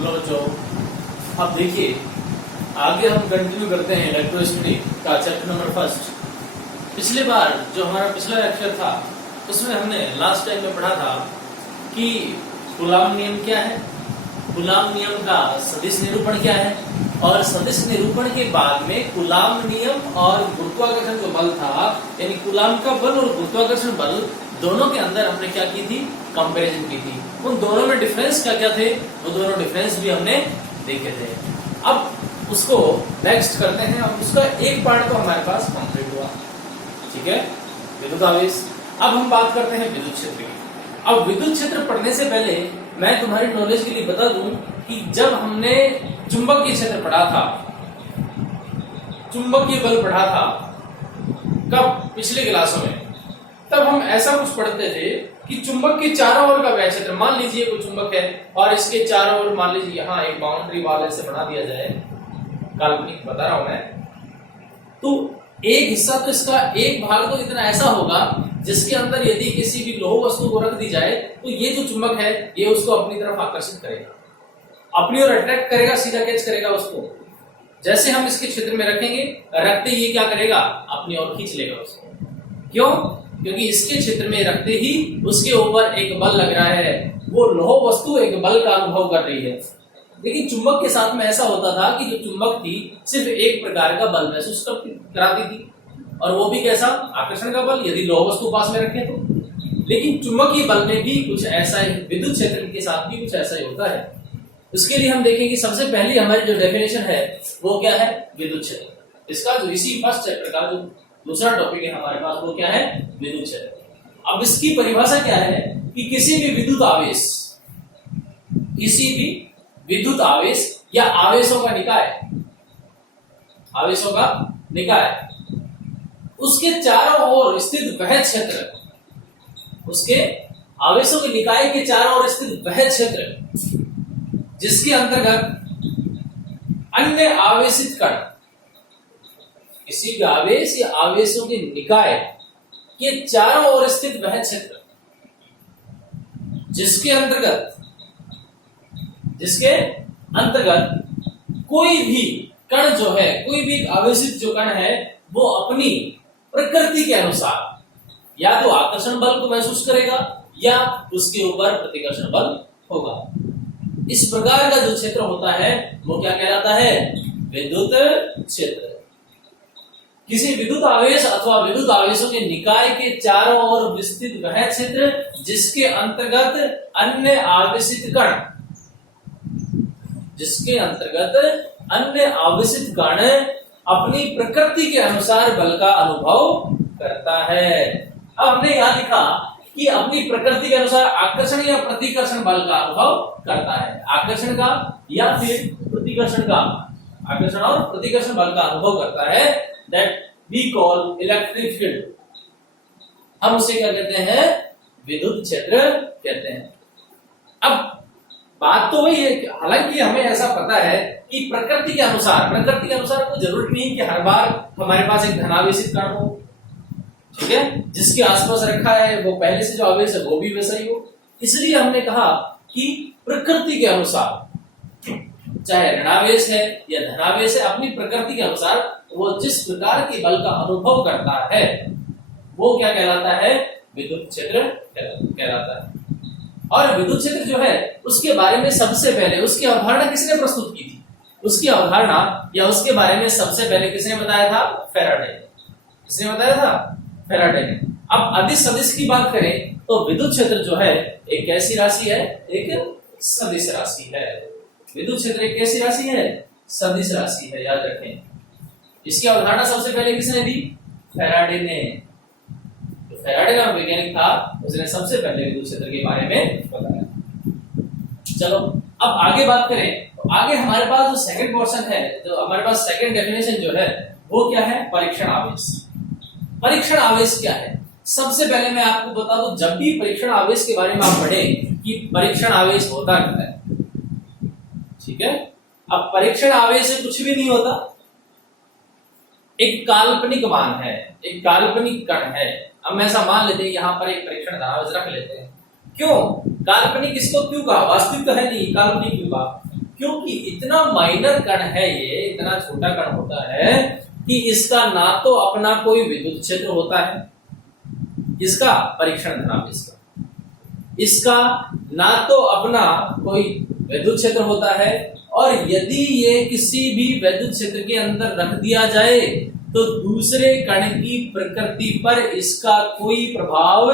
Hello बच्चों, अब देखिए आगे हम कंटिन्यू करते हैं इलेक्ट्रोस्टैटिक का चैप्टर नंबर फर्स्ट। पिछले बार जो हमारा पिछला लेक्चर था उसमें हमने लास्ट टाइम में पढ़ा था कि कूलॉम नियम क्या है, कूलॉम नियम का सदिश निरूपण क्या है, और सदिश निरूपण के बाद में कूलॉम नियम और गुरुत्वाकर्षण जो बल था, यानी कूलॉम का बल और गुरुत्वाकर्षण बल दोनों के अंदर हमने क्या की थी, कंपैरिजन की थी। उन दोनों में डिफरेंस क्या क्या थे, वो दोनों डिफरेंस भी हमने देखे थे। अब उसको नेक्स्ट करते हैं। अब उसका एक पार्ट तो हमारे पास कंप्लीट हुआ, ठीक है, विद्युत आवेश। अब हम बात करते हैं विद्युत क्षेत्र की। अब विद्युत क्षेत्र पढ़ने से पहले मैं तुम्हारी नॉलेज के लिए बता दूं कि जब हमने चुंबकीय क्षेत्र पढ़ा था, चुंबकीय बल पढ़ा था, कब, पिछले क्लासों में, तब हम ऐसा कुछ पढ़ते थे कि चुंबक के चारों ओर का वह क्षेत्र, मान लीजिए कोई चुंबक है और इसके चारों ओर मान लीजिए यहाँ एक बाउंड्री वाल ऐसे बना दिया जाए, काल्पनिक बता रहा हूं मैं, तो एक हिस्सा तो इसका, एक भाग तो इतना ऐसा होगा जिसके अंदर यदि किसी भी लोह वस्तु को रख दी जाए तो ये जो चुंबक है ये उसको अपनी तरफ आकर्षित करेगा, अपनी ओर अट्रैक्ट करेगा, सीधा कैच करेगा उसको। जैसे हम इसके क्षेत्र में रखेंगे, रखते ही क्या करेगा, अपनी ओर खींच लेगा उसको। क्यों? क्योंकि इसके क्षेत्र में रखते ही उसके ऊपर एक बल लग रहा है, वो लोह वस्तु एक बल का अनुभव कर रही है। लेकिन चुंबक के साथ में ऐसा होता था कि जो चुंबक थी सिर्फ एक प्रकार का बल महसूस कराती थी, और वो भी कैसा, आकर्षण का बल, यदि लोह वस्तु पास में रखें तो। लेकिन चुंबकीय बल में भी कुछ ऐसा ही, विद्युत क्षेत्र के साथ भी कुछ ऐसा ही होता है। उसके लिए हम देखेंगे सबसे पहले हमारी जो डेफिनेशन है वो क्या है, विद्युत क्षेत्र। इसका जो इसी फर्स्ट चैप्टर का जो दूसरा टॉपिक है हमारे पास वो क्या है, विद्युत क्षेत्र। अब इसकी परिभाषा क्या है कि किसी भी विद्युत आवेश, किसी भी विद्युत आवेश या आवेशों का निकाय, आवेशों का निकाय, उसके चारों ओर स्थित वह क्षेत्र, उसके आवेशों के निकाय के चारों ओर स्थित वह क्षेत्र जिसके अंतर्गत अन्य आवेशित कण, किसी भी आवेश या आवेशों के निकाय के चारों ओर स्थित वह क्षेत्र जिसके अंतर्गत कोई भी कण जो है, कोई भी आवेशित जो कण है वो अपनी प्रकृति के अनुसार या तो आकर्षण बल को महसूस करेगा या उसके ऊपर प्रतिकर्षण बल होगा। इस प्रकार का जो क्षेत्र होता है वो क्या कहलाता है, विद्युत क्षेत्र। किसी विद्युत आवेश अथवा विद्युत आवेशों के निकाय के चारों ओर विस्तृत वह क्षेत्र जिसके अंतर्गत अन्य आवेशित कण, जिसके अंतर्गत अन्य आवेशित कण अपनी प्रकृति के अनुसार बल का अनुभव करता है। अब हमने यहां लिखा कि अपनी प्रकृति के अनुसार आकर्षण या प्रतिकर्षण बल का अनुभव करता है, आकर्षण का या फिर प्रतिकर्षण का, आकर्षण और प्रतिकर्षण बल का अनुभव करता है, that we call electric field। हम उसे क्या कहते हैं, विद्युत क्षेत्र कहते हैं। अब बात तो वही है, हालांकि हमें ऐसा पता है कि प्रकृति के अनुसार तो जरूरी नहीं कि हर बार हमारे पास एक धनावेशित कण हो, ठीक है, जिसके आसपास रखा है वो पहले से जो आवेश है वो भी वैसा ही हो। इसलिए हमने कहा कि प्रकृति के अनुसार, चाहे ऋणावेश है या धनावेश है, अपनी प्रकृति के अनुसार वो जिस प्रकार के बल का अनुभव करता है वो क्या कहलाता है, विद्युत क्षेत्र कहलाता है। और विद्युत क्षेत्र जो है उसके बारे में सबसे पहले उसकी अवधारणा किसने प्रस्तुत की थी, उसकी अवधारणा या उसके बारे में सबसे पहले किसने बताया था, फैराडे। किसने बताया था, फैराडे ने। अब अदिश सदिश की बात करें तो विद्युत क्षेत्र जो है एक कैसी राशि है, एक सदिश राशि है। विद्युत क्षेत्र एक कैसी राशि है, सदिश राशि है, याद रखें। इसकी अवधारणा सबसे पहले किसने दी, फैराडे ने। तो फैराडे नाम वैज्ञानिक था, उसने सबसे पहले विद्युत क्षेत्र के बारे में बताया। चलो अब आगे बात करें तो आगे हमारे पास जो सेकंड पोर्शन है, जो हमारे पास सेकंड डेफिनेशन जो है वो क्या है, परीक्षण आवेश। परीक्षण आवेश क्या है, सबसे पहले मैं आपको बता दूं, जब भी परीक्षण आवेश के बारे में आप पढ़ें कि परीक्षण आवेश होता क्या है, ठीक है। अब परीक्षण आवेश से कुछ भी नहीं होता, एक काल्पनिक मान है, एक काल्पनिक कण है। हम ऐसा मान लेते हैं यहाँ पर एक परीक्षण धनावेश रख लेते हैं। क्यों काल्पनिक, इसको क्यों कहा, वास्तविक तो है नहीं, काल्पनिक क्यों कहा? क्योंकि इतना माइनर कण है, ये इतना छोटा कण होता है कि इसका ना तो अपना कोई विद्युत क्षेत्र होता है, इसका परीक्षण धनावेश का, इसका ना तो अपना कोई विद्युत क्षेत्र होता है, और यदि ये किसी भी विद्युत क्षेत्र के अंदर रख दिया जाए तो दूसरे कण की प्रकृति पर इसका कोई प्रभाव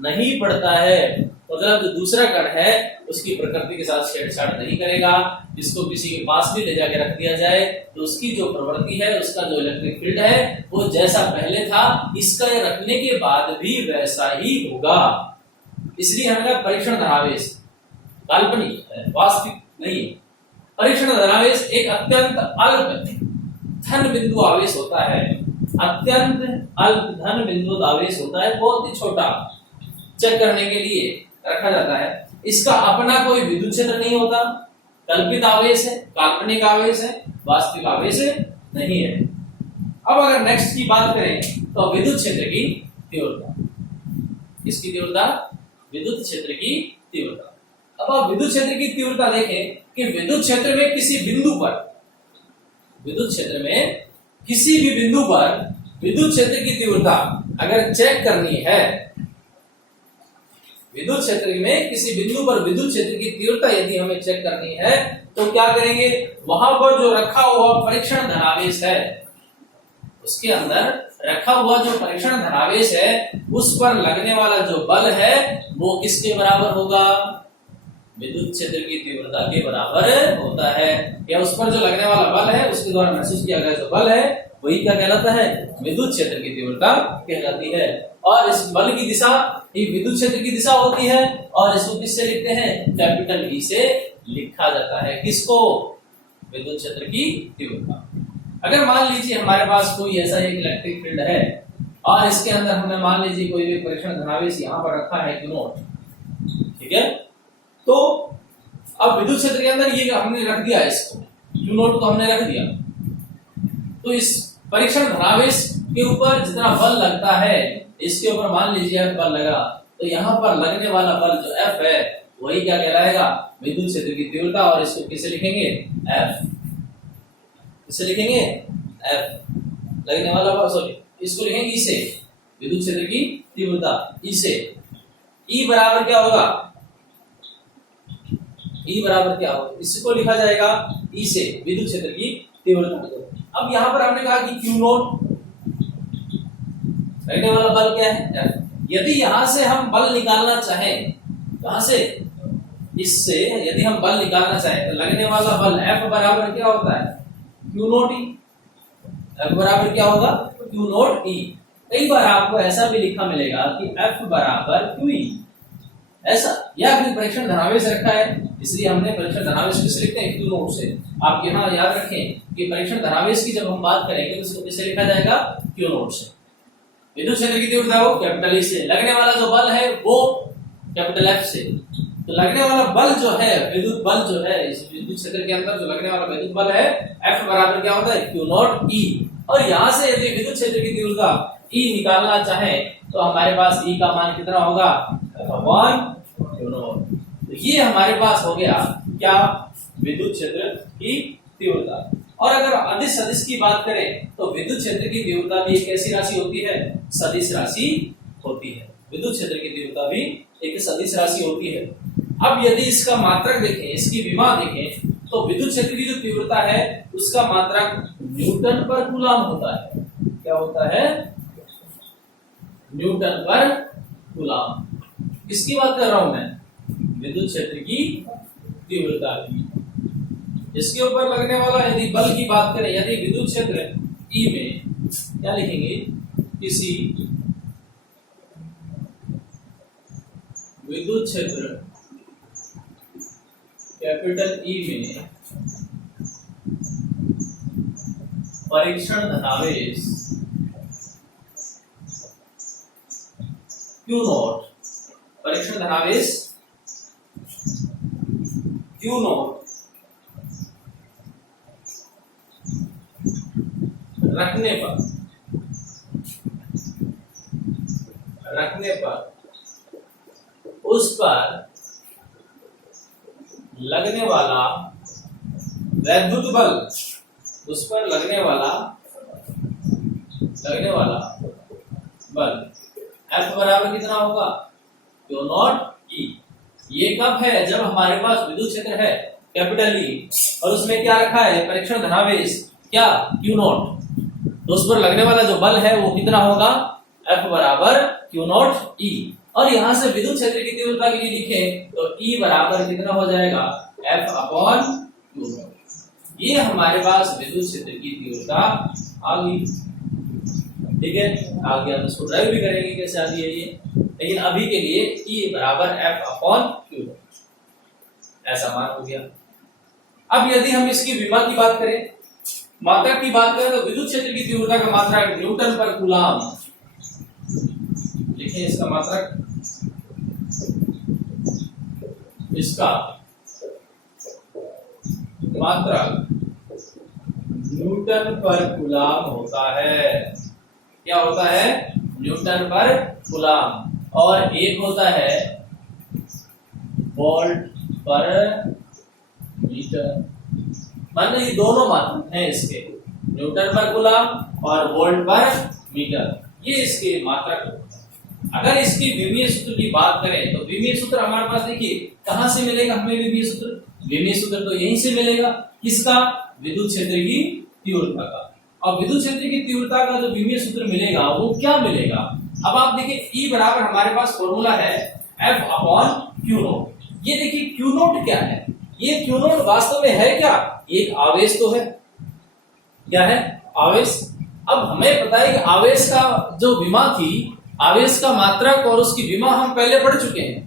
नहीं पड़ता है। मतलब जो दूसरा कण है उसकी प्रकृति के साथ छेड़छाड़ नहीं करेगा। जिसको किसी के पास भी ले जाके रख दिया जाए तो उसकी जो प्रवृत्ति है, उसका जो इलेक्ट्रिक फील्ड है वो जैसा पहले था, इसका रखने के बाद भी वैसा ही होगा। इसलिए हमें परीक्षण धनावेश काल्पनिक है, वास्तविक नहीं। परीक्षण धनावेश एक अत्यंत अल्प धन बिंदु आवेश होता है, अत्यंत अल्प धन बिंदु आवेश होता है, बहुत ही छोटा, चेक करने के लिए रखा जाता है। इसका अपना कोई विद्युत क्षेत्र नहीं होता, कल्पित आवेश है, काल्पनिक आवेश है, वास्तविक आवेश नहीं है। अब अगर नेक्स्ट की बात करें तो विद्युत क्षेत्र की तीव्रता, इसकी तीव्रता, विद्युत क्षेत्र की तीव्रता। अब आप विद्युत क्षेत्र की तीव्रता देखें कि विद्युत क्षेत्र में किसी बिंदु पर, विद्युत क्षेत्र में किसी भी बिंदु पर विद्युत क्षेत्र की तीव्रता अगर चेक करनी है, विद्युत क्षेत्र में किसी बिंदु पर विद्युत क्षेत्र की तीव्रता यदि हमें चेक करनी है तो क्या करेंगे, वहां पर जो रखा हुआ परीक्षण धनावेश है, उसके अंदर रखा हुआ जो परीक्षण धनावेश है उस पर लगने वाला जो बल है वो किसके बराबर होगा, विद्युत क्षेत्र की तीव्रता के बराबर होता है। या उस पर जो लगने वाला बल है, उसके द्वारा महसूस किया गया जो बल है वही क्या कहलाता है, विद्युत क्षेत्र की तीव्रता कहलाती है। और इस बल की दिशा ये विद्युत क्षेत्र की दिशा होती है, और इसको किससे लिखते हैं, कैपिटल ई से लिखा जाता है। किसको, विद्युत क्षेत्र की तीव्रता। अगर मान लीजिए हमारे पास कोई ऐसा एक इलेक्ट्रिक फील्ड है और इसके अंदर हमने मान लीजिए कोई भी परीक्षण धनावेश यहाँ पर रखा है Q नॉट, ठीक है, तो अब विद्युत क्षेत्र के अंदर ये हमने रख दिया, इसको Q नॉट को हमने रख दिया, तो इस परीक्षण धनावेश के ऊपर जितना बल लगता है, इसके ऊपर मान लीजिए F बल लगा, तो यहाँ पर लगने वाला बल जो F है वही क्या कहलाएगा, विद्युत क्षेत्र की तीव्रता। और इसको किसे लिखेंगे, F, इसे लिखेंगे F, लगने वाला बल, सॉरी इसको लिखेंगे E से, विद्युत क्षेत्र की तीव्रता E से। E बराबर क्या होगा, E बराबर क्या होगा, इसको लिखा जाएगा E से, विद्युत क्षेत्र की तीव्रता। अब यहाँ पर हमने कहा कि Q नोट, लगने वाला बल क्या है, F। यदि यहाँ से हम बल निकालना चाहें, कहां से, इससे यदि हम बल निकालना चाहें तो लगने वाला बल F बराबर क्या होता है, Q नोट E। F बराबर क्या होगा, Q नोट E। कई बार आपको ऐसा भी लिखा मिलेगा कि F बराबर QE, ऐसा, या फिर परीक्षण धनावेश रखा है इसलिए हमने परीक्षण धनावेश किससे लिखते हैं, Q नोट से। आप यहाँ याद रखें कि परीक्षण धनावेश की जब हम बात करेंगे तो इसको किससे लिखा जाएगा, Q नोट से। विद्युत क्षेत्र की तीव्रता हो कैपिटल E से, लगने वाला जो बल है वो कैपिटल F से। तो लगने वाला बल जो है, विद्युत बल जो है, इस विद्युत क्षेत्र के अंदर जो लगने वाला विद्युत बल है F बराबर क्या होता है, Q नॉट E। और यहाँ से यदि विद्युत क्षेत्र की तीव्रता E निकालना चाहें तो हमारे पास E का मान कितना होगा, Q नॉट। तो ये हमारे पास हो गया क्या, विद्युत क्षेत्र की तीव्रता। और अगर अदिश सदिश की बात करें तो विद्युत क्षेत्र की तीव्रता भी एक ऐसी राशि होती है, सदिश राशि होती है। विद्युत क्षेत्र की तीव्रता भी एक सदिश राशि होती है। अब यदि इसका मात्रक देखें, इसकी विमा देखें, तो विद्युत क्षेत्र की जो तीव्रता है उसका मात्रक न्यूटन पर कूलम होता है। क्या होता है, न्यूटन पर कूलम। किसकी बात कर रहा हूं मैं, विद्युत क्षेत्र की तीव्रता की। इसके ऊपर लगने वाला यदि बल की बात करें, यदि विद्युत क्षेत्र E में क्या लिखेंगे, किसी विद्युत क्षेत्र कैपिटल E में परीक्षण धनावेश Q नॉट, परीक्षण धनावेश Q नॉट रखने पर उस पर लगने वाला वैद्युत बल, उस पर लगने वाला बल F बराबर कितना होगा, क्यू नॉट ई। ये कब है, जब हमारे पास विद्युत क्षेत्र है कैपिटल ई और उसमें क्या रखा है, परीक्षण धनावेश क्या, क्यू नॉट। तो उस पर लगने वाला जो बल है वो कितना होगा, F बराबर क्यू नॉट ई। और यहां से विद्युत क्षेत्र की तीव्रता के लिए लिखें तो E बराबर कितना हो जाएगा, F अपॉन क्यू नॉट। ये हमारे पास विद्युत क्षेत्र की तीव्रता आ गई। ठीक है, आगे हम इसको ड्राइव भी करेंगे कैसे आ गई है ये, लेकिन अभी के लिए E बराबर F अपॉन क्यू नॉट ऐसा मान हो गया। अब यदि हम इसकी विमा की बात करें, मात्रक की बात करें, तो विद्युत क्षेत्र की तीव्रता का मात्रक न्यूटन पर कूलाम। देखिए इसका मात्रक, इसका मात्रक न्यूटन पर कूलाम होता है। क्या होता है, न्यूटन पर कूलाम। और एक होता है वोल्ट पर मीटर। मान लो ये दोनों मात्रक हैं इसके, न्यूटन पर कूलाम और वोल्ट पर मीटर, ये इसके मात्रक होते हैं। अगर इसकी विमीय सूत्र की बात करें तो विमीय सूत्र हमारे पास देखिए कहां से मिलेगा हमें विमीय सूत्र, विमीय सूत्र तो यहीं से मिलेगा, किसका, विद्युत क्षेत्र की तीव्रता का। और विद्युत क्षेत्र की तीव्रता का जो विमीय सूत्र मिलेगा वो क्या मिलेगा, अब आप देखिए E बराबर हमारे पास फॉर्मूला है F अपॉन क्यू नोट। ये देखिए क्यू नोट क्या है, ये क्यू नोट वास्तव में है क्या, एक आवेश तो है, क्या है, आवेश। अब हमें पता है कि आवेश का जो विमा थी, आवेश का मात्रक और उसकी विमा हम पहले पढ़ चुके हैं।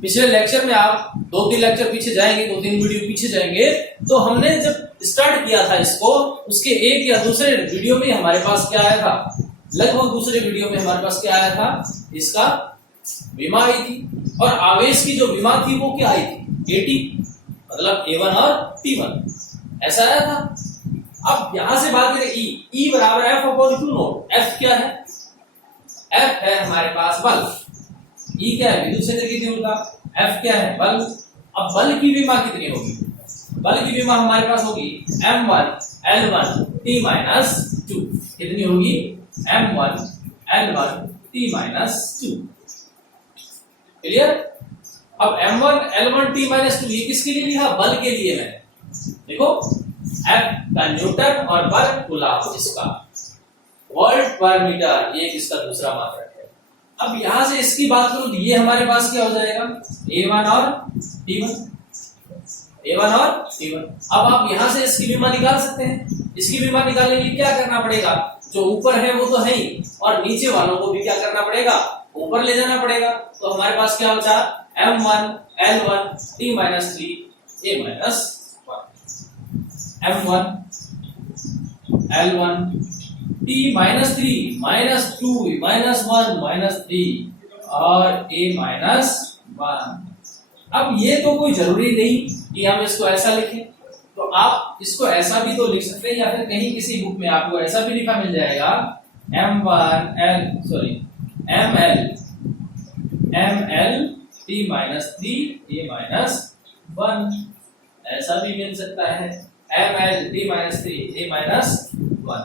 पिछले लेक्चर में आप 2-3 लेक्चर पीछे जाएंगे, 2-3 वीडियो पीछे जाएंगे, तो हमने जब स्टार्ट किया था इसको, उसके एक या दूसरे वीडियो में हमारे पास क्या आया था, लगभग दूसरे वीडियो में हमारे पास क्या आया था, इसका विमा आई थी। और आवेश की जो विमा थी वो क्या आई थी, AT, मतलब A1 और T1 ऐसा आया था। अब यहां से बात करें E बराबर F upon Q note. F क्या है, F है हमारे पास बल, E क्या है, विद्युत क्षेत्र की तीव्रता, F क्या है, बल। अब बल की विमा कितनी होगी, बल की विमा हमारे पास होगी M1 L1 T माइनस 2। कितनी होगी, M1 L1 T minus 2। Clear. अब M1 L1 T माइनस 2 ये किसके लिए लिखा, बल के लिए। मैं देखो F का न्यूटन और बल कूलाम, इसका वोल्ट पर मीटर, ये इसका दूसरा मात्रक है। अब यहां से इसकी बात करूं तो ये हमारे पास क्या हो जाएगा, A1 और T1, A1 और T1। अब आप यहां से इसकी विमा निकाल सकते हैं। इसकी विमा निकालने के लिए क्या करना पड़ेगा, जो ऊपर है वो तो है ही, और नीचे वालों को भी क्या करना पड़ेगा, ऊपर ले जाना पड़ेगा। तो हमारे पास क्या बचा, M1 L1 T minus 3 A minus 1। M1 L1 T minus 3 minus 2 minus 1 minus 3 और A माइनस 1। अब ये तो कोई जरूरी नहीं कि हम इसको ऐसा लिखें, तो आप इसको ऐसा भी तो लिख सकते हैं, या फिर कहीं किसी बुक में आपको ऐसा भी लिखा मिल जाएगा ML T minus 3 A minus 1, ऐसा भी मिल सकता है ML T minus 3 A minus 1।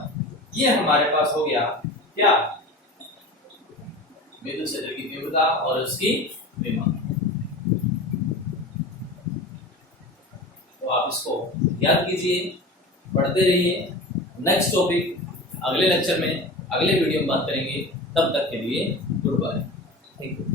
ये हमारे पास हो गया क्या, विद्युत क्षेत्र की तीव्रता और उसकी विमा। तो आप इसको याद कीजिए, पढ़ते रहिए। नेक्स्ट टॉपिक अगले लेक्चर में, अगले वीडियो में बात करेंगे। तब तक के लिए गुड बाय, थैंक यू।